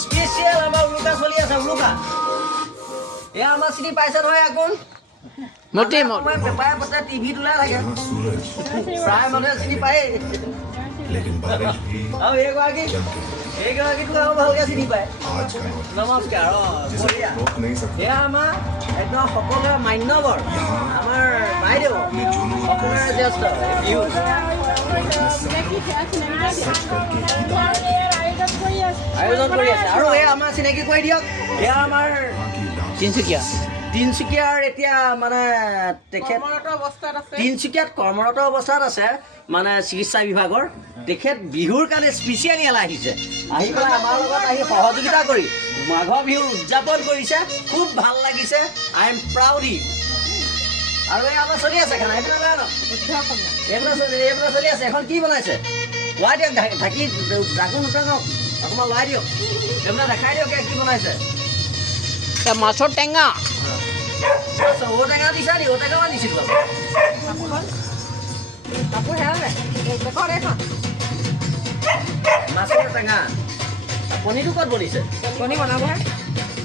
Special আমাৰ উৰুকা চলি আছে উৰুকা এয়া আমাৰ চিনি পাইছে নহয় আকৌ মতি পেপাৰে পত্ৰে টিভিত ওলাই থাকে প্ৰায় মানুহে চিনি পায় আৰু এইগৰাকীটো আৰু ভালকৈ চিনি পায় নমস্কাৰ এয়া আমাৰ একদম সকলোৰে মান্যবৰ আমাৰ বাইদেউ সকলোৰে জ্যেষ্ঠ বিহু আয়োজন কৰি আছে আৰু এই আমাৰ চিনাকি কৰি দিয়ক এয়া আমাৰ তিনিচুকীয়াৰ এতিয়া মানে তেখেত তিনিচুকীয়াত কৰ্মৰত অৱস্থাত আছে মানে চিকিৎসা বিভাগৰ তেখেত বিহুৰ কাৰণে স্পেচিয়েলি ইয়ালৈ আহিছে আহি পেলাই আমাৰ লগত আহি সহযোগিতা কৰি মাঘৰ বিহু উদযাপন কৰিছে খুব ভাল লাগিছে আই এম প্ৰাউড ইউ আৰু এই আমাৰ চলি আছে খানা এইটো নহয় এইবিলাক চলি আছে এখন কি বনাইছে লাই দিয়ক ঢাকি ঢাকোন উঠাওক অকণমান লাই দিয়ক এইবিলাক দেখাই দিয়ক কি বনাইছে মাছৰ টেঙা ঔটেঙা দিছা নি ঔটেঙা দিছিলোঁ মাছৰ টেঙা পনীৰটো ক'ত বনিছে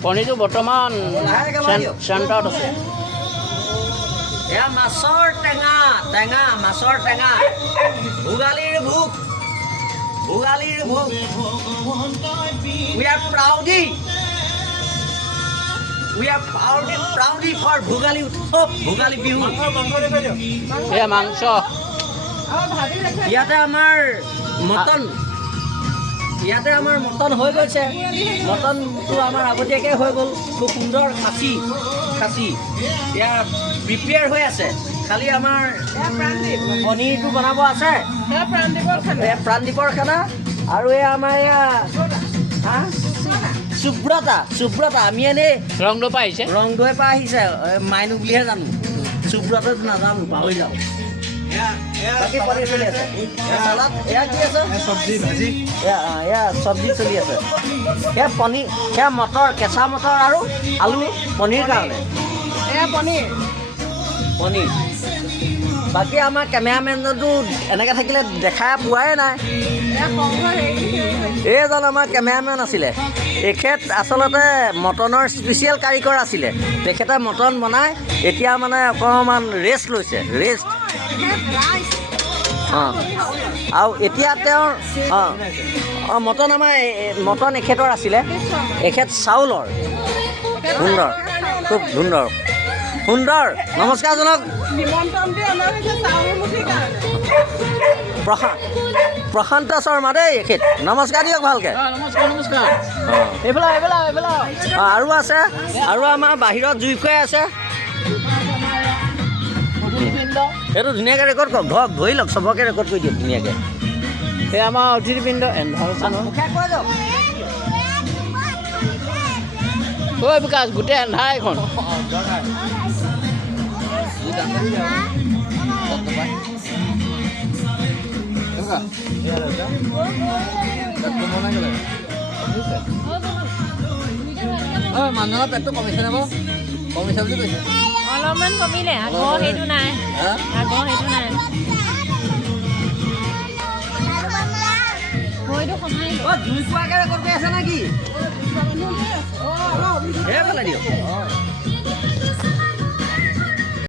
পনীৰটো বৰ্তমান চেণ্টাৰত আছে এয়া মাছৰ টেঙা মাছৰ টেঙা ভোগালীৰ ভোগ উই আৰ প্ৰাউডি ফৰ ভোগালী উৎসৱ ভোগালী বিহু এয়া মাংস ইয়াতে আমাৰ মটন হৈ গৈছে মটনটো আমাৰ আগতীয়াকৈ হৈ গ'ল খুব সুন্দৰ খাচী এয়া প্ৰিপেয়াৰ হৈ আছে খালি আমাৰ পনীৰটো বনাব আছে প্ৰাণদীপৰ খানা আৰু এয়া আমাৰ এয়া সুব্ৰতা আমি এনেই ৰংদৈ পৰা আহিছে মাইনু বুলিহে জানো সুব্ৰতাটো নাজানো পাহৰি যাওঁ বাকী পনীৰ চলি আছে এয়া কি আছে এয়া চব্জি চলি আছে সেয়া পনীৰ সেয়া মটৰ কেঁচা মটৰ আৰু আলু পনীৰ কাৰণে পনীৰ বাকী আমাৰ কেমেৰামেনজনটো এনেকৈ থাকিলে দেখাই পোৱাই নাই এইজন আমাৰ কেমেৰামেন আছিলে এখেত আচলতে মটনৰ স্পেচিয়েল কাৰিকৰ আছিলে তেখেতে মটন বনাই এতিয়া মানে অকণমান ৰেষ্ট লৈছে আৰু এতিয়া তেওঁৰ মটন মটন এখেতৰ আছিলে এখেত চাউলৰ খুব সুন্দৰ নমস্কাৰ জনক প্ৰশান্ত শৰ্মা দেই এখেত নমস্কাৰ দিয়ক ভালকৈ আৰু আছে আৰু আমাৰ বাহিৰত জুই খুৱাই আছে এইটো ধুনীয়াকৈ ৰেকৰ্ড কৰক ধৰি লওক চবকে ৰেকৰ্ড কৰি দিয়ক ধুনীয়াকৈ এই আমাৰ অতিথিবৃন্দ ঐ বিকাশ গোটেই এন্ধাৰ এখন মানুহৰ পেটটো কমিছে নে বাৰু কমিছে বুলি কৈছে অলপমান কমিলে আগৰ সেইটো নাই ভৰিটো কমাই জুই পোৱাকৈ ৰেকৰ্ড কৰি আছে নেকি?